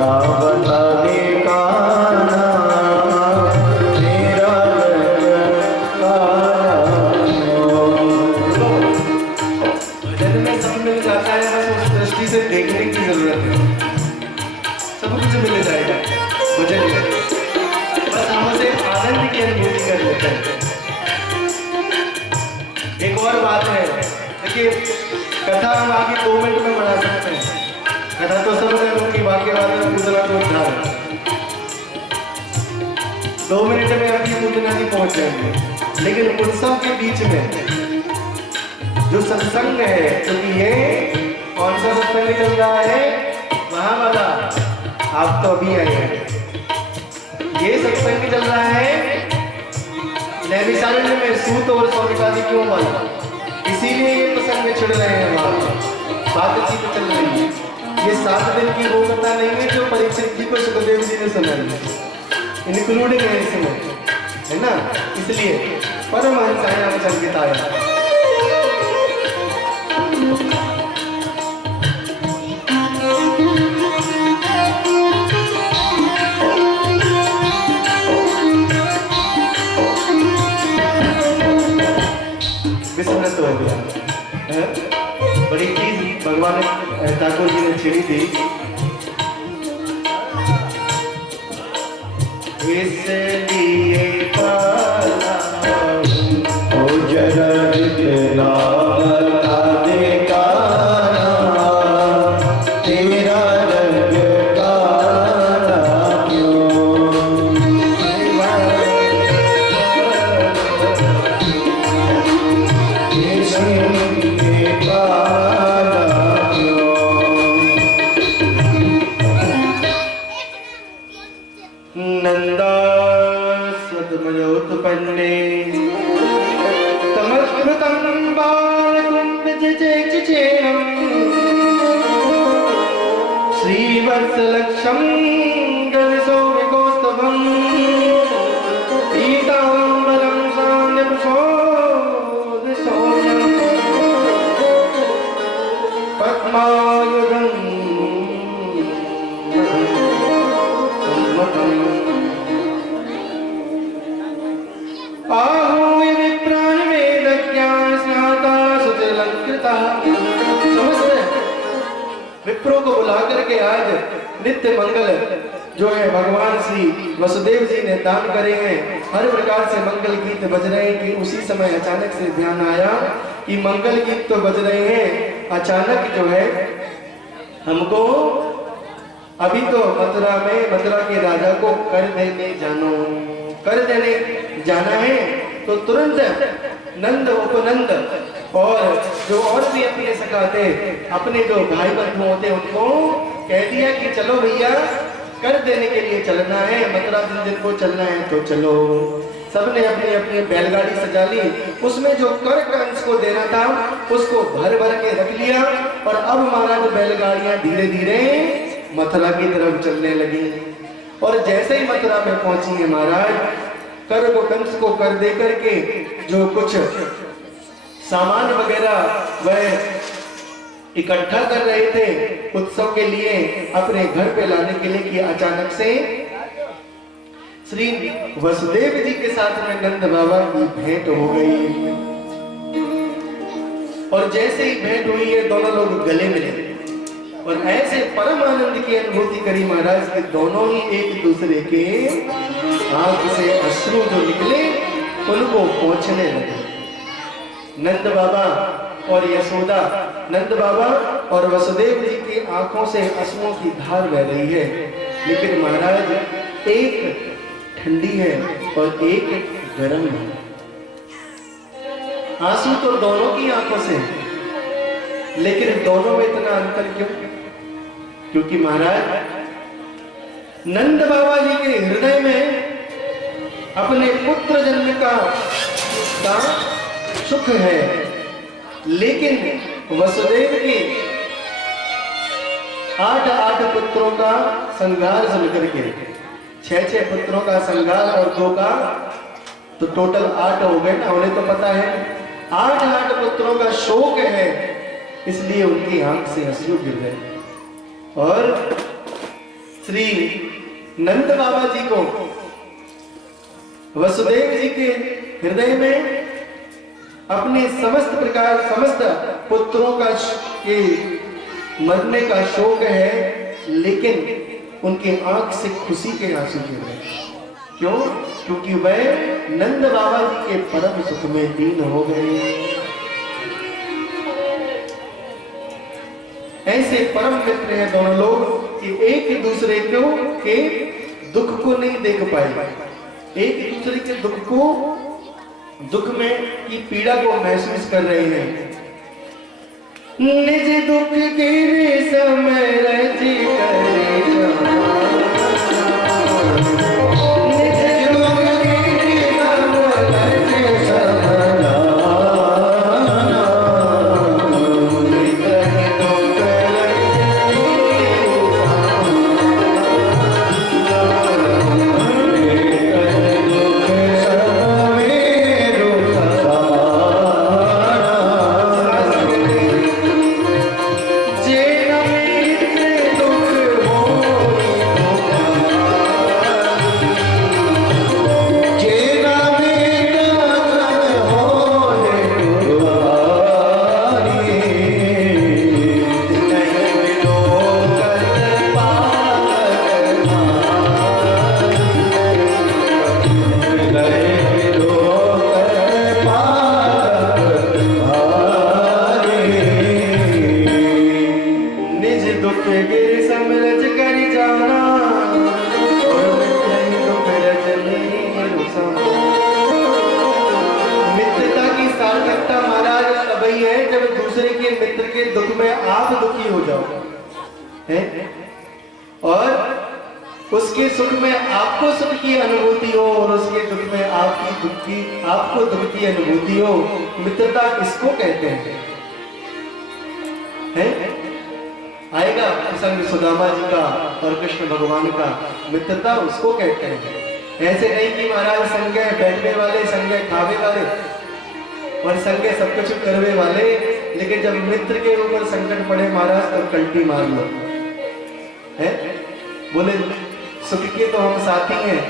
ना बता दे कान्हा तेरा भजन में सब मिल जाता है, बस उस दृष्टि से देखने की जरूरत है। सब कुछ मिल जाएगा भजन में, बस हम उसे आनंद की अनुभूति कर लेते हैं। एक और बात है, देखिए कथा हम आगे 2 मिनट में बढ़ा सकते हैं। कथा तो सब ने उनकी वाक्य वाले पूजना को उद्धार 2 मिनट में अभी पूजना नहीं पहुंच जाएंगे, लेकिन उत्सव के बीच में जो सत्संग है, क्योंकि ये कौन सा सत्संग चल रहा है, वहां वाला आप तो अभी आए हैं। ये सत्संग चल रहा है नैमिषारण्य में सूत और सौनिकादि क्यों वाला, इसीलिए ये प्रसंग छिड़ रहे हैं वहां, बातचीत चल रही है। ये 7 दिन की वो कथा नहीं है जो परीक्षित जी को सुखदेव जी ने सुनाई है, इंक्लूडिंग है इसमें, है ना। इसलिए परमहंस आया संकेत आया। विस्मृत हो गया, बड़ी चीज भगवान ठाकुर जी ने छेड़ी थी। इसलिए ओ जरा जितना बता दे कान्हा तेरा रंग काला क्यों, नन्दास्वतमयोत्पन्ने तमस्कृतं बालकुण्डजचेचेनं श्रीवत्सलक्षं गणसौरिकौस्तभं पीताम्बरं सान्यप्रसोदसौम्यं पद्मायुधं आहूय विप्राण वेदज्ञान स्नाता सुतिलंकृता। समझते हैं, विप्रो को बुला करके आज नित्य मंगल जो है भगवान श्री वसुदेव जी ने दान करे हैं, हर प्रकार से मंगल गीत बज रहे हैं। कि उसी समय अचानक से ध्यान आया कि मंगल गीत तो बज रहे हैं, अचानक जो है हमको अभी तो मथुरा में मथुरा के राजा को कर देने जाना है। तो तुरंत नंद उपनंद और जो और भी अपने सखा थे, अपने जो भाई बंधु होते उनको कह दिया कि चलो भैया कर देने के लिए चलना है, मथुरा दिन को चलना है तो चलो। सबने अपनी अपनी बैलगाड़ी सजा ली, उसमें जो कर का अंश को देना था उसको भर भर के रख लिया। और अब महाराज बैलगाड़ियां धीरे धीरे मथुरा की तरफ चलने लगी। और जैसे ही मथुरा में पहुंची है महाराज, कर को कंस को कर दे करके जो कुछ सामान वगैरह वह इकट्ठा कर रहे थे उत्सव के लिए अपने घर पे लाने के लिए, कि अचानक से श्री वसुदेव जी के साथ में नंद बाबा की भेंट हो गई। और जैसे ही भेंट हुई है दोनों लोग गले मिले और ऐसे परम आनंद की अनुभूति करी महाराज के दोनों ही एक दूसरे के आंख से अश्रु जो निकले उनको पोंछने लगे। नंद बाबा और यशोदा, नंद बाबा और वसुदेव जी की आंखों से अश्रुओं की धार बह रही है, लेकिन महाराज एक ठंडी है और एक गर्म है। आंसू तो दोनों की आंखों से, लेकिन दोनों में इतना अंतर क्यों? क्योंकि महाराज नंद बाबा जी के हृदय में अपने पुत्र जन्म का सुख है, लेकिन वसुदेव के 8 पुत्रों का संघार सुन करके 6 पुत्रों का संघार और 2 का तो टोटल 8 हो गए ना। उन्हें तो पता है 8 पुत्रों का शोक है, इसलिए उनकी आंख से अश्रु गिर गए। और श्री नंद बाबा जी को वसुदेव जी के हृदय में अपने समस्त पुत्रों का के मरने का शोक है, लेकिन उनके आंख से खुशी के आंसू गिर रहे। क्यों? क्योंकि वह नंद बाबा जी के परम सुख में लीन हो गए। ऐसे परम मित्र हैं दोनों लोग कि एक दूसरे को के दुख को नहीं देख पाए, एक दूसरे के दुख में की पीड़ा को महसूस कर रहे हैं। निज दुख के समय रची दुख में आप दुखी हो जाओ है और उसके सुख में आपको सुख की अनुभूति हो और उसके दुख में आपको दुख की अनुभूति हो। मित्रता किसको कहते हैं? आएगा प्रसंग सुदामा जी का और कृष्ण भगवान का। मित्रता उसको कहते हैं। ऐसे नहीं कि महाराज संगे बैठने वाले, संगे खावे वाले और संगे सब कुछ करवे वाले, लेकिन जब मित्र के ऊपर संकट पड़े महाराज तो कल्टी मार लो है। बोले सुख के तो हम साथी हैं,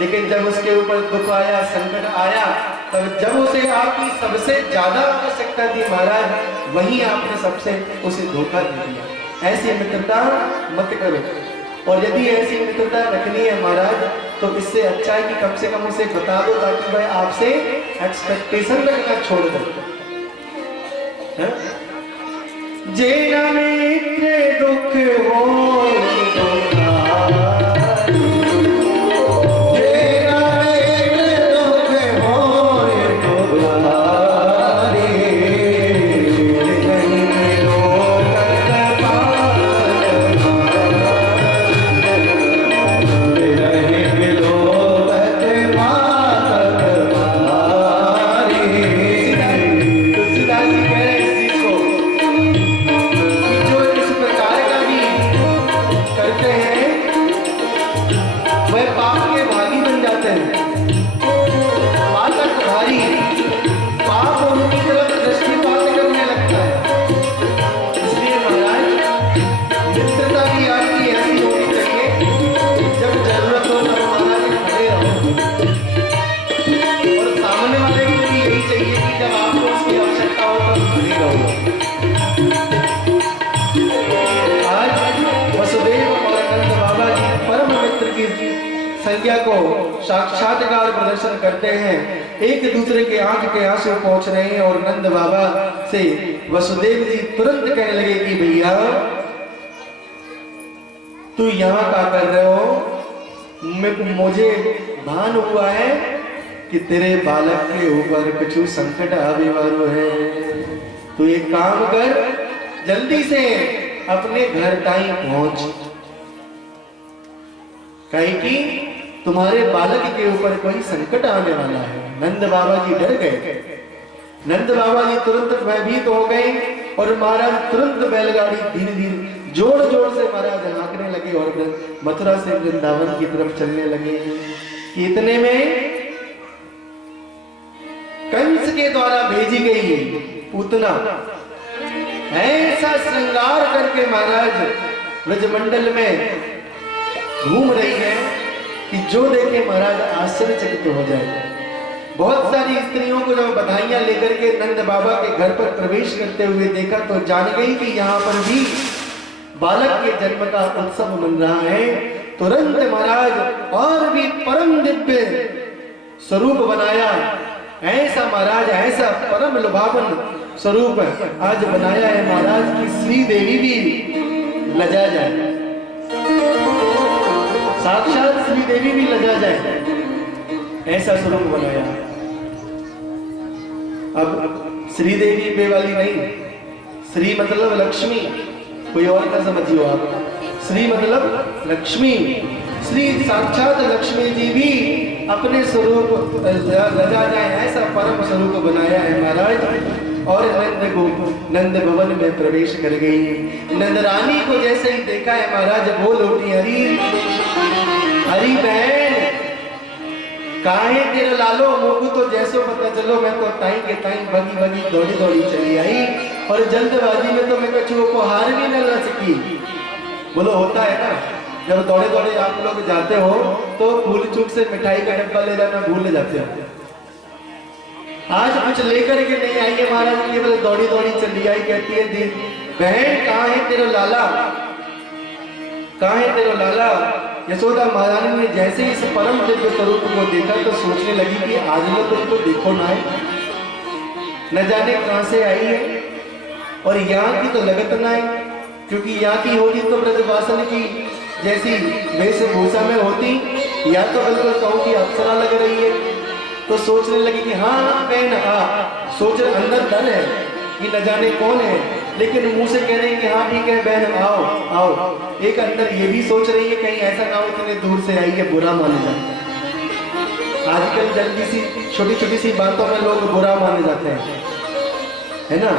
लेकिन जब उसके ऊपर दुख आया, संकट आया, तब जब उसे आपकी सबसे ज्यादा आवश्यकता थी महाराज, वहीं आपने सबसे उसे धोखा दे दिया। ऐसी मित्रता मत करो। और यदि ऐसी मित्रता रखनी है महाराज तो इससे अच्छा है कि कम से कम उसे बता दो, ताकि वह आपसे एक्सपेक्टेशन रखना छोड़ दे। जेना मित्र दुख हो संज्ञा को साक्षात्कार प्रदर्शन करते हैं। एक दूसरे के आंख के आंसू पहुंच रहे हैं और नंद बाबा से वसुदेव जी तुरंत कहने लगे कि भैया तू यहाँ क्या कर रहे हो? मुझे भान हुआ है कि तेरे बालक के ऊपर कुछ संकट आवे वालो है। तू एक काम कर, जल्दी से अपने घर ताई पहुंच, कहीं कि तुम्हारे बालक के ऊपर कोई संकट आने वाला है। नंद बाबा जी डर गए। नंद बाबा जी तुरंत भयभीत हो गए और महाराज तुरंत बैलगाड़ी धीरे धीरे जोर जोर से महाराज हाँकने लगे और मथुरा से वृंदावन की तरफ चलने लगे। इतने में कंस के द्वारा भेजी गई पूतना ऐसा श्रृंगार करके महाराज ब्रजमंडल में घूम रही है कि जो देखे महाराज आश्चर्यचकित हो जाए। बहुत सारी स्त्रियों को जब बधाइयां लेकर के नंद बाबा के घर पर प्रवेश करते हुए देखा तो जान गई कि यहाँ पर भी बालक के जन्म का उत्सव मन रहा है। तुरंत महाराज और भी परम दिव्य स्वरूप बनाया। ऐसा महाराज, ऐसा परम लुभावन स्वरूप आज बनाया है महाराज की श्री देवी भी लजा जाए, साक्षात श्री देवी भी लजा जाए, ऐसा स्वरूप बनाया। अब श्री देवी बे वाली नहीं, श्री मतलब लक्ष्मी, कोई और ना समझियो आप। श्री मतलब लक्ष्मी, श्री साक्षात लक्ष्मी जी भी अपने स्वरूप लजा जाए, ऐसा परम स्वरूप बनाया है महाराज। और नंद भवन में प्रवेश कर गई। नंद रानी को जैसे ही देखा है महाराज बोल उठी, हरी हरी बहन काहे तेरे लालो मोगू तो जैसो पता चलो, मैं तो ताई के ताई भगी भगी दौड़ी दौड़ी चली आई और जल्दबाजी में तो मैं कछुओं को हार भी न ला सकी। बोलो होता है ना, जब दौड़े दौड़े आप लोग जाते हो तो भूल चूक से मिठाई का डब्बा ले जाना भूल जाते हो। आज कुछ लेकर के नहीं आई है महाराज, केवल दौड़ी दौड़ी चली आई। कहती है दी बहन कहाँ है तेरा लाला, कहाँ है तेरा लाला। यशोदा महारानी ने जैसे ही इस परम दिव्य स्वरूप को देखा तो सोचने लगी कि आज लोग तो इसको देखो ना है, न जाने कहां से आई है और यहाँ की तो लगत ना है, क्योंकि यहाँ की होती तो ब्रजवासन की जैसी वेशभूषा में होती, या तो बिल्कुल कहूँ कि अप्सरा लग रही है। तो सोचने लगी कि हाँ बहन हाँ, सोच अंदर डर है कि न जाने कौन है, लेकिन मुंह से कह रहे हैं कि हाँ ठीक है बहन आओ आओ। एक अंदर ये भी सोच रही है कहीं ऐसा ना हो इतने दूर से आई है बुरा माने जाए। आजकल जल्दी सी छोटी छोटी सी बातों में लोग बुरा माने जाते हैं, है ना।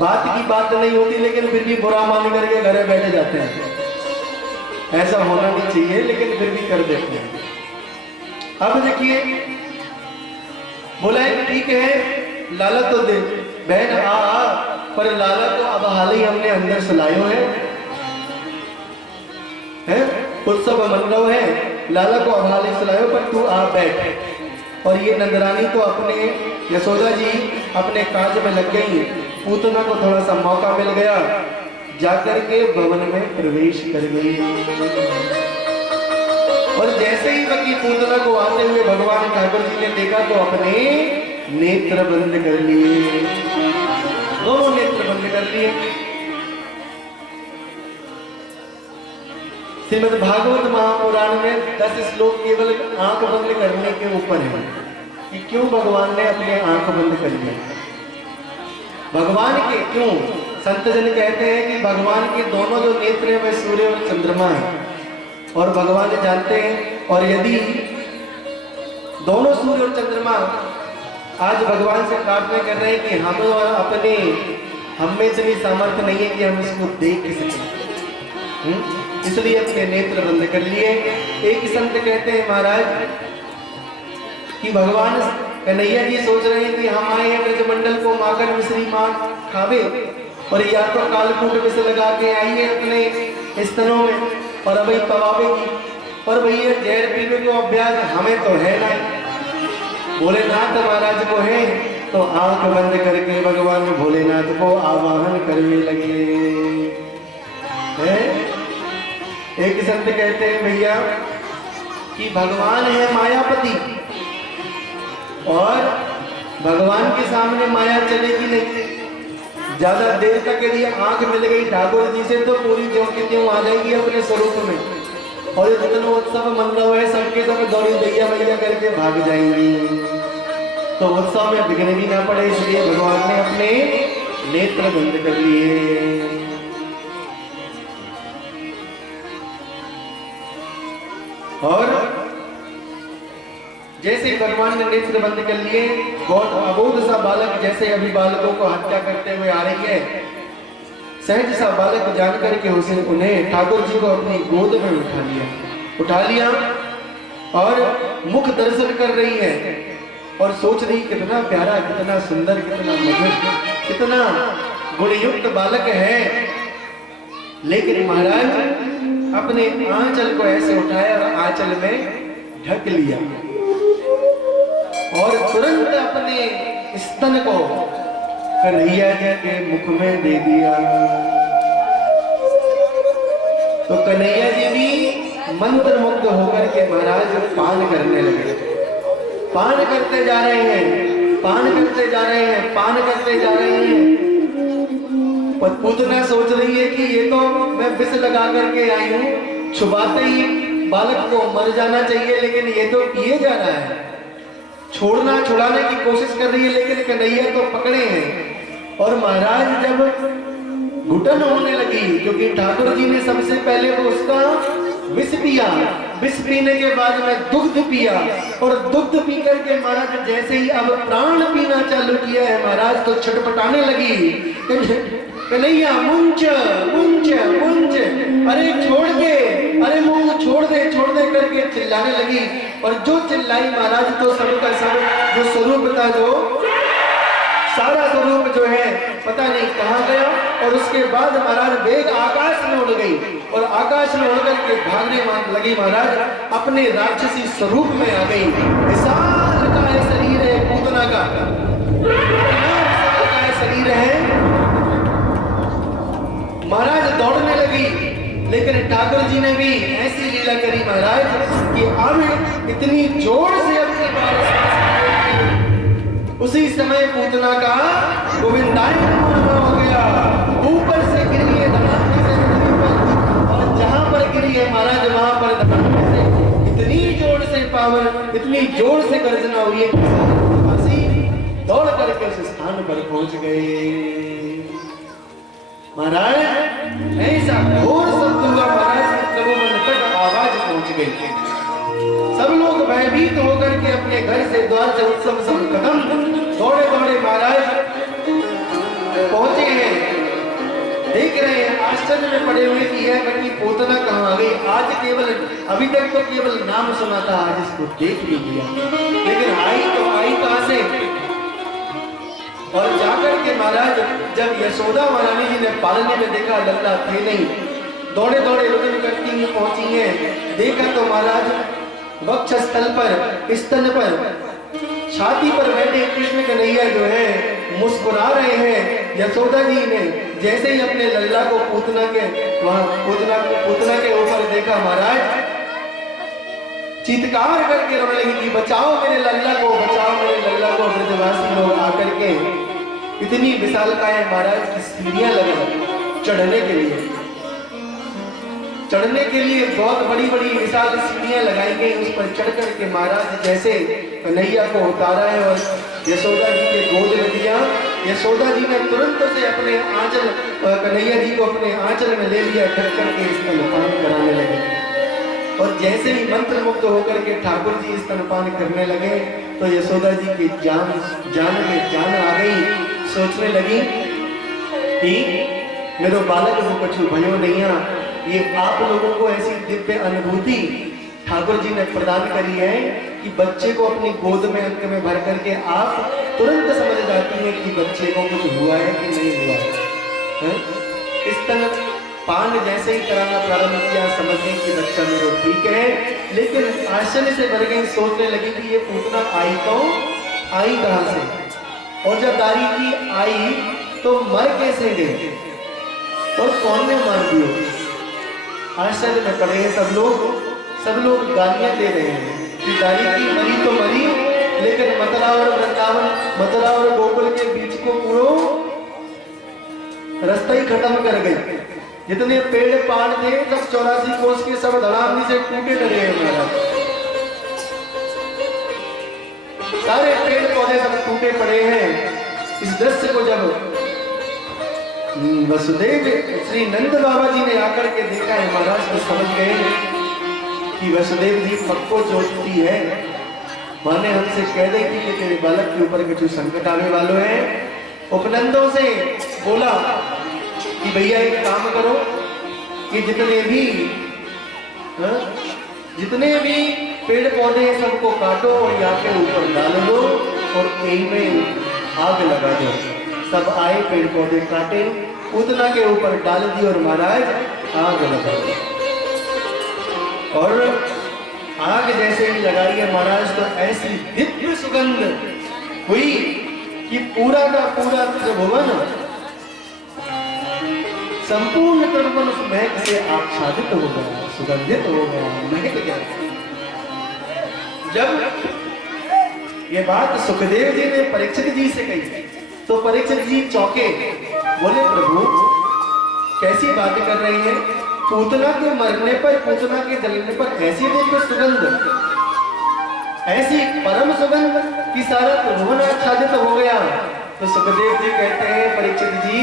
बात की बात नहीं होती लेकिन फिर भी बुरा मान करके घर बैठे जाते हैं। ऐसा होना नहीं चाहिए लेकिन फिर भी कर देते हैं। अब देखिए बोला है ठीक है लाला तो दे बहन आ, पर लाला को अब हाल ही हमने अंदर सुलायो है उत्सव मन रहो है, लाला को अब हाल ही सुलायो पर तू आ बैठ। और ये नंदरानी तो अपने यशोदा जी अपने काज में लग गई। पूतना को थोड़ा सा मौका मिल गया, जाकर के भवन में प्रवेश कर गई। और जैसे ही बकी पूतना को आते हुए भगवान ठाकुर जी ने देखा तो अपने नेत्र बंद कर लिए, दोनों नेत्र बंद कर लिए। श्रीमद् भागवत महापुराण में 10 श्लोक केवल आंख बंद करने के ऊपर है कि क्यों भगवान ने अपने आंख बंद कर लिया। भगवान के क्यों, संत जन कहते हैं कि भगवान के दोनों जो नेत्र हैं वह सूर्य और चंद्रमा है और भगवान जानते हैं। और यदि दोनों सूर्य और चंद्रमा आज भगवान से प्रार्थना कर रहे हैं कि हम अपने हम में इतनी सामर्थ्य नहीं है कि हम इसको देख सकें, इसलिए अपने नेत्र बंद कर लिए। एक संत कहते हैं महाराज कि भगवान कन्हैया जी सोच रहे हैं कि हम आए हैं ब्रजमंडल को माकर मिश्री मां खावे और या तो कालकूट विष लगा के आई है अपने स्तनों में और अभी पवावेगी, और भैया जहर पीने को अभ्यास हमें तो है ना। भोलेनाथ महाराज को है तो आंख बंद करके भगवान भोलेनाथ को आवाहन करने लगे हैं। एक संत कहते हैं भैया कि भगवान है मायापति और भगवान के सामने माया चलेगी नहीं। ज्यादा देर तक यदि आंख मिल गई ठाकुर जी से तो पूरी ज्यों की त्यों आ जाएगी अपने स्वरूप में, और जितना उत्सव मन रहा है सबके सब दौड़ी दैया भैया करके भाग जाएंगी, तो उत्सव में विघ्न भी ना पड़े, इसलिए भगवान ने अपने नेत्र बंद कर लिए। और जैसे भगवान ने नेत्र बंद कर लिए, अबोध सा बालक जैसे अभी बालकों को हत्या करते हुए आ रही है, सहज सा बालक जानकर के उसे उन्हें ठाकुर जी को अपनी गोद में उठा लिया और मुख दर्शन कर रही है और सोच रही कितना प्यारा, कितना सुंदर, कितना मधुर, कितना गुणयुक्त बालक है। लेकिन महाराज अपने आंचल को ऐसे उठाया और आंचल में ढक लिया और तुरंत अपने स्तन को कन्हैया जी के मुख में दे दिया। तो कन्हैया जी भी मंत्र मुग्ध होकर के महाराज पान करने लगे। पान करते जा रहे हैं, पान करते जा रहे हैं, पान करते जा रहे हैं। और पूतना सोच रही है कि ये तो मैं विष लगा करके आई हूँ, छुपाते ही बालक को मर जाना चाहिए, लेकिन ये तो पिए जा रहा है। छोड़ना छुड़ाने की कोशिश कर रही है, लेकिन कन्हैया तो पकड़े हैं। और महाराज जब घुटन होने लगी, क्योंकि ठाकुर जी ने सबसे पहले वो उसका विष पिया, विष पीने के बाद में दुग्ध पिया, और दुग्ध पी करके महाराज जैसे ही अब प्राण पीना चालू किया है महाराज तो छटपटाने लगी। कन्हैया मुंच मुंच मुंच, अरे छोड़ दे, अरे मुंह छोड़ दे करके चिल्लाने लगी। और जो चिल्लाई महाराज तो सबका सब जो स्वरूप था, जो सारा स्वरूप जो है पता नहीं कहाँ गया। और उसके बाद महाराज वेग आकाश में उड़ गई और आकाश में उड़ करके भागने लगी महाराज, अपने राक्षसी स्वरूप में आ गई। विशाल का शरीर है पूतना का, विशाल का शरीर है। महाराज दौड़ने लगी, लेकिन ठाकुर जी ने भी ऐसी लीला करी महाराज कि अब इतनी जोर से अपनी बात, उसी समय पूतना का गोविंदाई हो गया, ऊपर से गिरी है धमाके से धरती पर, और जहां पर गिरी है महाराज वहां पर धमाके से इतनी जोर से पावर, इतनी जोर से गर्जना हुई है कि दौड़ करके उस स्थान पर पहुंच गए। महाराज ऐसा घोर शब्द हुआ महाराज के प्रभुवन तक आवाज पहुंच गई। सब लोग भयभीत होकर के अपने घर से द्वार से उत्सव सब कदम दौड़े दौड़े महाराज पहुंचे हैं। देख रहे हैं, आश्चर्य में पड़े हुए कि यह कटी पोतना कहाँ आ गई। आज केवल, अभी तक तो केवल नाम सुना था, आज इसको देख भी लिया, लेकिन आई कहां से। और जाकर के महाराज जब यशोदा महारानी जी ने पालने में देखा लल्ला थे नहीं, दौड़े दौड़े रुदन करती हुई पहुंची हैं। देखा तो महाराज वक्ष स्थल पर, स्तन पर, छाती पर बैठे कृष्ण कन्हैया जो है मुस्कुरा रहे हैं। यशोदा जी ने जैसे ही अपने लल्ला को पूतना के वहां पूतना के ऊपर देखा महाराज चीत्कार करके रोने लगी कि बचाओ मेरे लल्ला को, बचाओ मेरे लल्ला को। ब्रजवासी लोग आकर के इतनी विशालकाय महाराज की सीढ़ियां लगे चढ़ने के लिए बहुत बड़ी बड़ी विशाल सीढ़ियां लगाई गई। उस पर चढ़ करके महाराज जैसे कन्हैया को उतारा है और यशोदा जी के गोद में दिया। यशोदा जी ने तुरंत से अपने आंचल, कन्हैया जी को अपने आंचल में ले लिया, ढक करके स्तनपान कराने लगे। और जैसे ही मंत्र मुक्त होकर के ठाकुर जी स्तनपान करने लगे तो यशोदा जी की जान में जान आ गई। सोचने लगी कि मेरो बालक को कुछ भयो नहीं, ये आप लोगों को ऐसी दिव्य अनुभूति ठाकुर जी ने प्रदान करी है कि बच्चे को अपनी गोद में अंक में भर करके आप तुरंत समझ जाती हैं कि बच्चे को कुछ हुआ है कि नहीं हुआ है। स्तन पान जैसे ही कराना प्रारंभ किया, समझने की बच्चा मेरा ठीक है, लेकिन आश्चर्य से भर गई। सोचने लगी कि ये पूतना आई तो आई कहां से, और जब दारी की आई तो मर कैसे गए और कौन ने मार दिया। आश्चर्य में पड़े हैं सब लोग गालियां दे रहे हैं कि दारी की मरी तो मरी, लेकिन मथुरा और वृंदावन, मथुरा और गोकुल के बीच को पूरा रास्ता ही खत्म कर गई। जितने पेड़ पाड़ थे सब 84 कोस के सब धड़ामनी से टूटे डरे हैं महाराज। सारे पेड़ पौधे सब टूटे पड़े हैं। इस दृश्य को जब वसुदेव श्री नंद बाबा जी ने आकर के देखा है महाराज तो समझ गए कि वसुदेव जी पक्को चोटती है, माने हमसे कह दे कि तेरे बालक के ऊपर कुछ संकट आने वालों है। उपनंदों से बोला कि भैया एक काम करो कि जितने भी पेड़ पौधे सबको काटो और यहाँ पे ऊपर डाल दो और इनमें आग लगा दो। सब आए, पेड़ पौधे काटे, पूतना के ऊपर डाल दी और महाराज आग लगा दी। और आग जैसे ही लगाई है महाराज तो ऐसी दिव्य सुगंध हुई कि पूरा का पूरा त्रिभुवन संपूर्ण त्रिभुवन उस महक से आच्छादित हो गया, सुगंधित हो गया, महक गया। जब ये बात सुखदेव जी ने परीक्षित जी से कही तो परीक्षित जी चौंके, बोले प्रभु कैसी बातें कर रही हैं? पूतना के मरने पर, पूतना के जलने पर ऐसी दिव्य सुगंध, ऐसी परम सुगंध कि सारा त्रिभुवन आच्छादित हो गया। तो सुखदेव जी कहते हैं परीक्षित जी,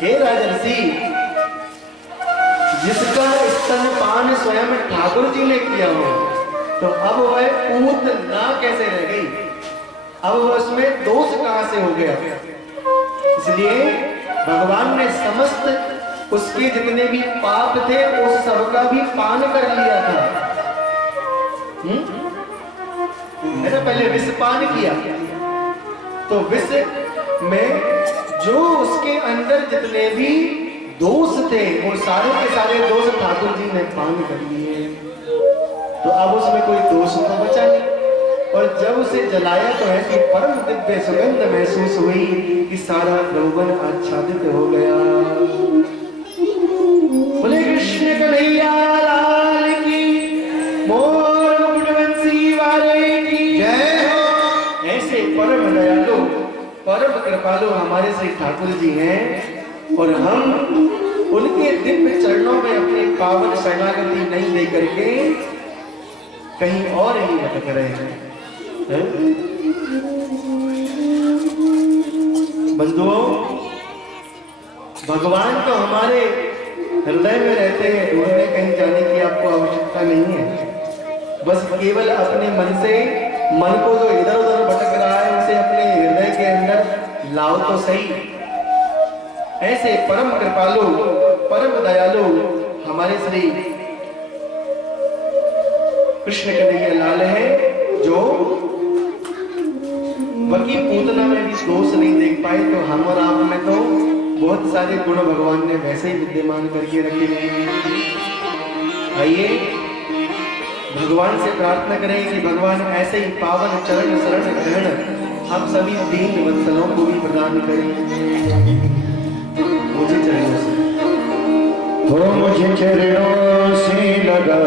हे राजर्षि, जिसका स्तनपान स्वयं ठाकुर जी ने किया हो तो अब वह पूतना कैसे रह गई? अब वह उसमें दोष कहां से हो गया? इसलिए भगवान ने समस्त उसके जितने भी पाप थे उस सबका भी पान कर लिया था। है ना, पहले विष पान किया तो विष में जो उसके अंदर जितने भी दोष थे वो सारे के सारे दोष ठाकुर जी ने पान कर लिए, तो अब उसमें कोई दोष तो बचा नहीं। और जब उसे जलाया तो ऐसी परम दिव्य सुगंध महसूस हुई कि सारा त्रिभुवन आच्छादित हो गया। बोले कृष्ण कन्हैया लाल की, मोर मुकुटवंशी वाले की जय हो। ऐसे परम दयालु, परम कृपालु हमारे श्री ठाकुर जी हैं और हम उनके दिव्य चरणों में अपनी पावन शरणागति नहीं दे करके कहीं और ही भटक रहे हैं। बंधुओं, भगवान तो हमारे हृदय में रहते हैं, ढूंढने कहीं जाने की आपको आवश्यकता नहीं है। बस केवल अपने मन से, मन को जो इधर उधर भटक रहा है उसे अपने हृदय के अंदर लाओ तो सही। ऐसे परम कृपालु, परम दयालु हमारे श्री कृष्ण कन्हैया लाल है, जो बकी पूतना में भी दोष नहीं देख पाए, तो हम और आप में तो बहुत सारे गुण भगवान ने वैसे ही विद्यमान करके रखे हैं। आइए भगवान से प्रार्थना करें कि भगवान ऐसे ही पावन चरण शरण ग्रहण हम सभी दीन वत्सलों को भी प्रदान करें। मुझे चरणों से मुझे चरणों से लगा